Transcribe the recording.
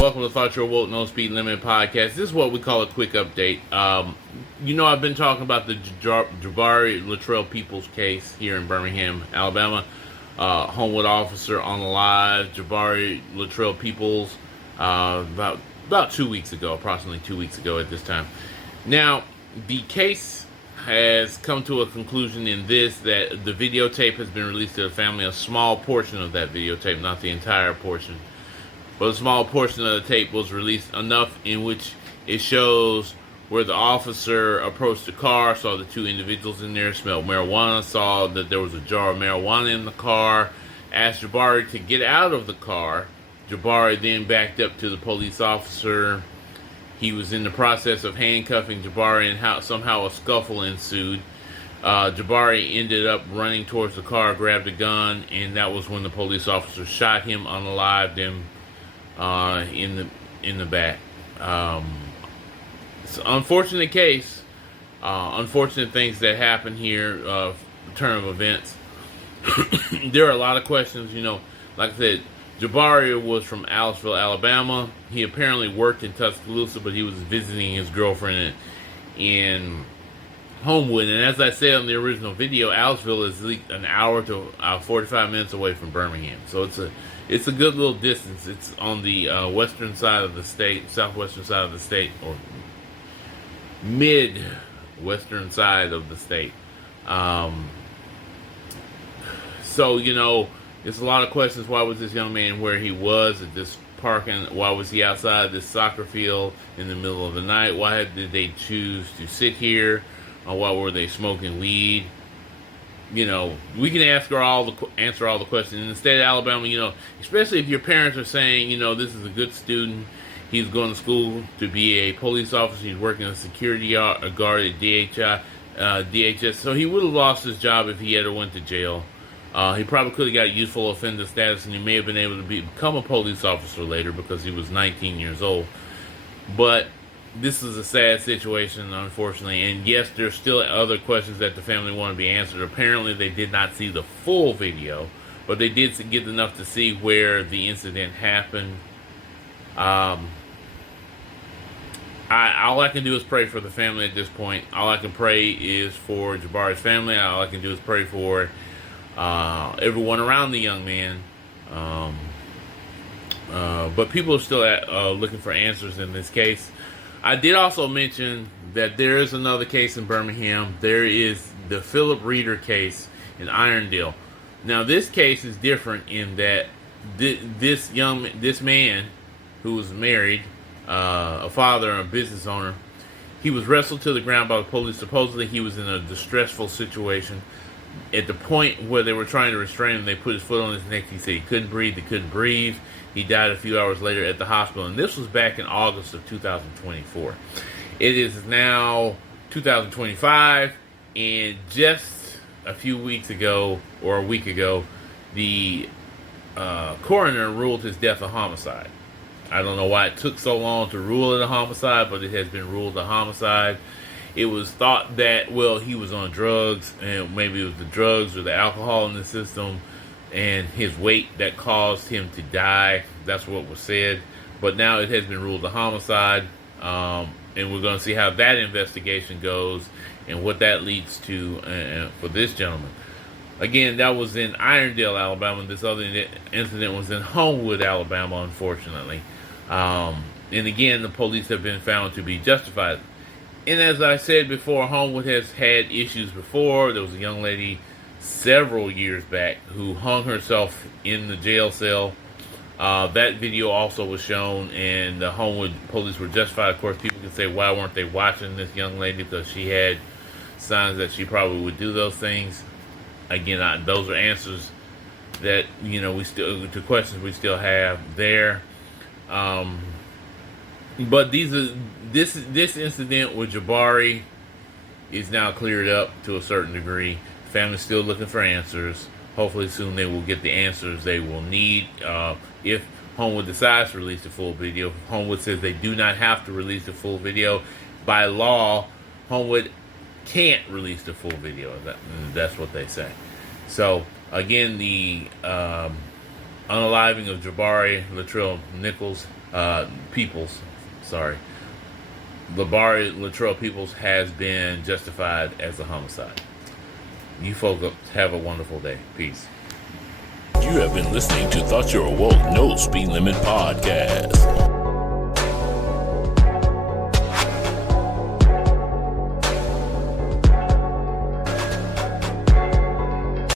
welcome to Thought Your Woke No Speed Limit podcast. This is what we call a quick update. I've been talking about the Jabari Latrell Peoples case here in Birmingham, Alabama. Homewood officer on the live, Jabari Latrell Peoples, about 2 weeks ago, approximately 2 weeks ago at this time. Now, the case has come to a conclusion in this, that the videotape has been released to the family, a small portion of that videotape, not the entire portion. But a small portion of the tape was released, enough in which it shows where the officer approached the car, saw the two individuals in there, smelled marijuana, saw that there was a jar of marijuana in the car, asked Jabari to get out of the car. Jabari then backed up to the police officer. He was in the process of handcuffing Jabari, and somehow a scuffle ensued. Jabari ended up running towards the car, grabbed a gun, and that was when the police officer shot him unalived him in the back. It's an unfortunate case. Unfortunate things that happen here. Turn of events. There are a lot of questions. Like I said, Jabari was from Aliceville, Alabama. He apparently worked in Tuscaloosa, but he was visiting his girlfriend in Homewood. And as I said on the original video, Aliceville is at least an hour to 45 minutes away from Birmingham. So it's a good little distance. It's on the western side of the state, southwestern side of the state, or mid-western side of the state. There's a lot of questions. Why was this young man where he was at this parking? Why was he outside this soccer field in the middle of the night? Why did they choose to sit here? Why were they smoking weed? We can answer all the questions. In the state of Alabama, especially if your parents are saying, this is a good student, he's going to school to be a police officer, he's working as a security guard at DHS, so he would have lost his job if he ever went to jail. He probably could have got useful offender status, and he may have been able to become a police officer later because he was 19 years old. But this is a sad situation, unfortunately. And yes, there's still other questions that the family want to be answered. Apparently, they did not see the full video, but they did get enough to see where the incident happened. All I can do is pray for the family at this point. All I can pray is for Jabari's family. All I can do is pray for everyone around the young man. But people are still looking for answers in this case. I did also mention that there is another case in Birmingham. There is the Philip Reeder case in Irondale. Now, this case is different in that this man who was married, a father and a business owner, he was wrestled to the ground by the police. Supposedly, he was in a distressful situation. At the point where they were trying to restrain him, they put his foot on his neck. He said he couldn't breathe. He died a few hours later at the hospital. And this was back in August of 2024. It is now 2025. And just a few weeks ago, or a week ago, the coroner ruled his death a homicide. I don't know why it took so long to rule it a homicide, but it has been ruled a homicide. It was thought that, he was on drugs, and maybe it was the drugs or the alcohol in the system and his weight that caused him to die. That's what was said. But now it has been ruled a homicide, and we're going to see how that investigation goes and what that leads to for this gentleman. Again, that was in Irondale, Alabama. This other incident was in Homewood, Alabama, unfortunately. And again, the police have been found to be justified. And as I said before, Homewood has had issues before. There was a young lady several years back who hung herself in the jail cell. That video also was shown, and the Homewood police were justified. Of course, people can say, why weren't they watching this young lady? Because she had signs that she probably would do those things. Again, those are answers that, to questions we still have there. But this incident with Jabari is now cleared up to a certain degree. Family's still looking for answers. Hopefully soon they will get the answers they will need. If Homewood decides to release the full video, Homewood says they do not have to release the full video. By law, Homewood can't release the full video. That's what they say. So, again, the unaliving of Jabari Latrell Peoples, sorry. Jabari Latrell Peoples has been justified as a homicide. You folks have a wonderful day. Peace. You have been listening to Thought You're Awoke No Speed Limit Podcast.